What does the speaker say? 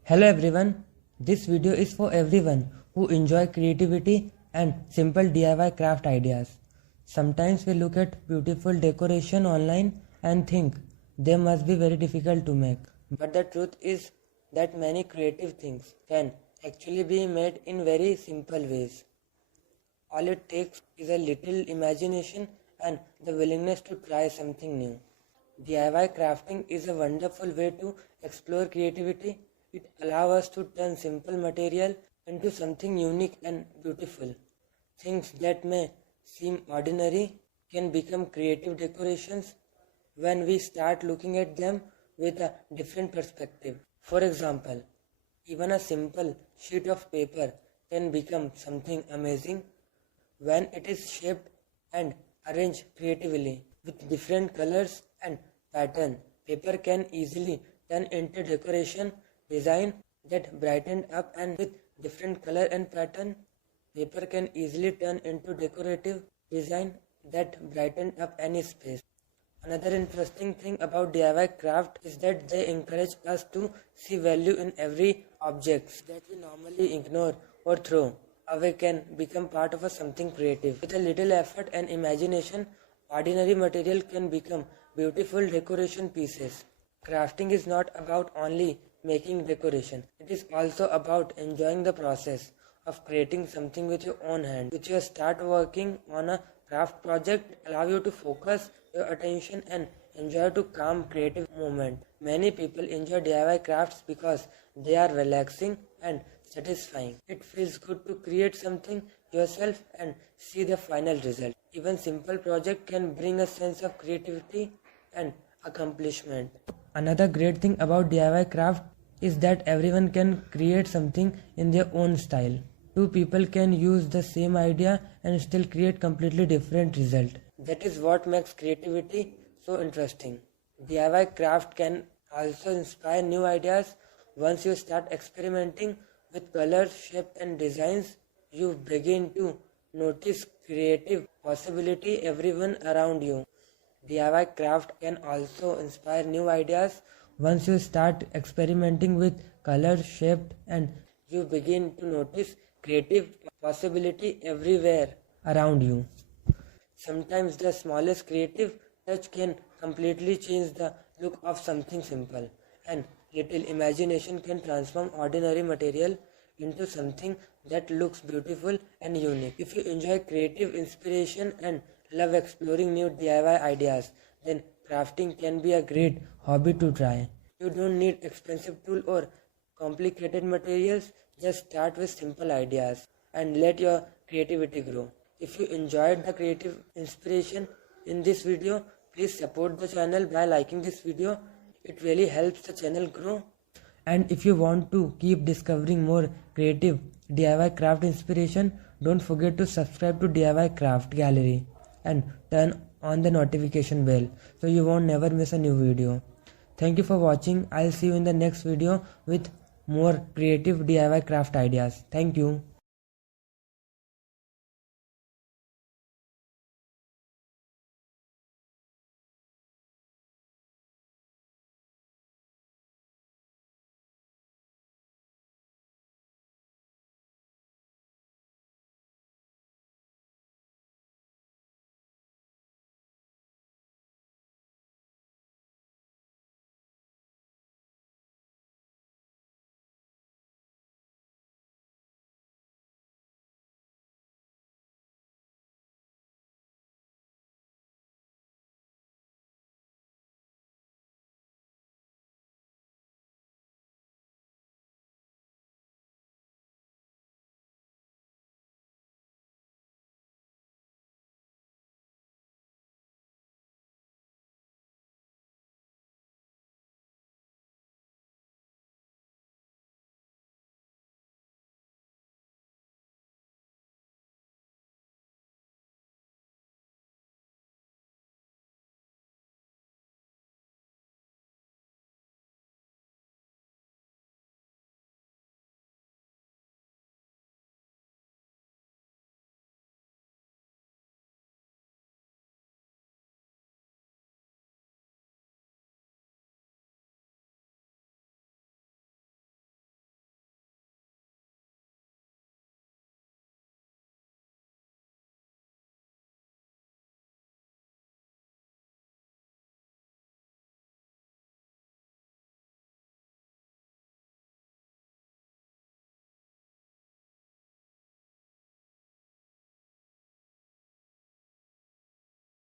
Hello everyone, this video is for everyone who enjoy creativity and simple DIY craft ideas. Sometimes we look at beautiful decoration online and think they must be very difficult to make. But the truth is that many creative things can actually be made in very simple ways. All it takes is a little imagination and the willingness to try something new. DIY crafting is a wonderful way to explore creativity. It allows us to turn simple material into something unique and beautiful. Things that may seem ordinary can become creative decorations when we start looking at them with a different perspective. For example, even a simple sheet of paper can become something amazing when it is shaped and arranged creatively with different colors and pattern. Paper can easily turn into decoration design that brighten up, and with different color and pattern, paper can easily turn into decorative design that brighten up any space. Another interesting thing about DIY craft is that they encourage us to see value in every object that we normally ignore or throw away can become part of something creative. With a little effort and imagination, ordinary material can become beautiful decoration pieces. Crafting is not about only making decoration. It is also about enjoying the process of creating something with your own hand. With your start working on a craft project, allow you to focus your attention and enjoy to calm creative moment. Many people enjoy DIY crafts because they are relaxing and satisfying. It feels good to create something yourself and see the final result. Even simple project can bring a sense of creativity and accomplishment. Another great thing about DIY craft is that everyone can create something in their own style. Two people can use the same idea and still create completely different result. That is what makes creativity so interesting. DIY craft can also inspire new ideas. Once you start experimenting with colors, shape and designs, you begin to notice creative possibility everyone around you. DIY craft can also inspire new ideas. Once you start experimenting with color, shape and you begin to notice creative possibility everywhere around you. Sometimes the smallest creative touch can completely change the look of something simple, and little imagination can transform ordinary material into something that looks beautiful and unique. If you enjoy creative inspiration and love exploring new DIY ideas, then crafting can be a great hobby to try. You don't need expensive tools or complicated materials. Just start with simple ideas and let your creativity grow. If you enjoyed the creative inspiration in this video, please support the channel by liking this video. It really helps the channel grow. And if you want to keep discovering more creative DIY craft inspiration, don't forget to subscribe to DIY Craft Gallery and turn on the notification bell so you won't never miss a new video. Thank you for watching. I'll see you in the next video with more creative DIY craft ideas. Thank you.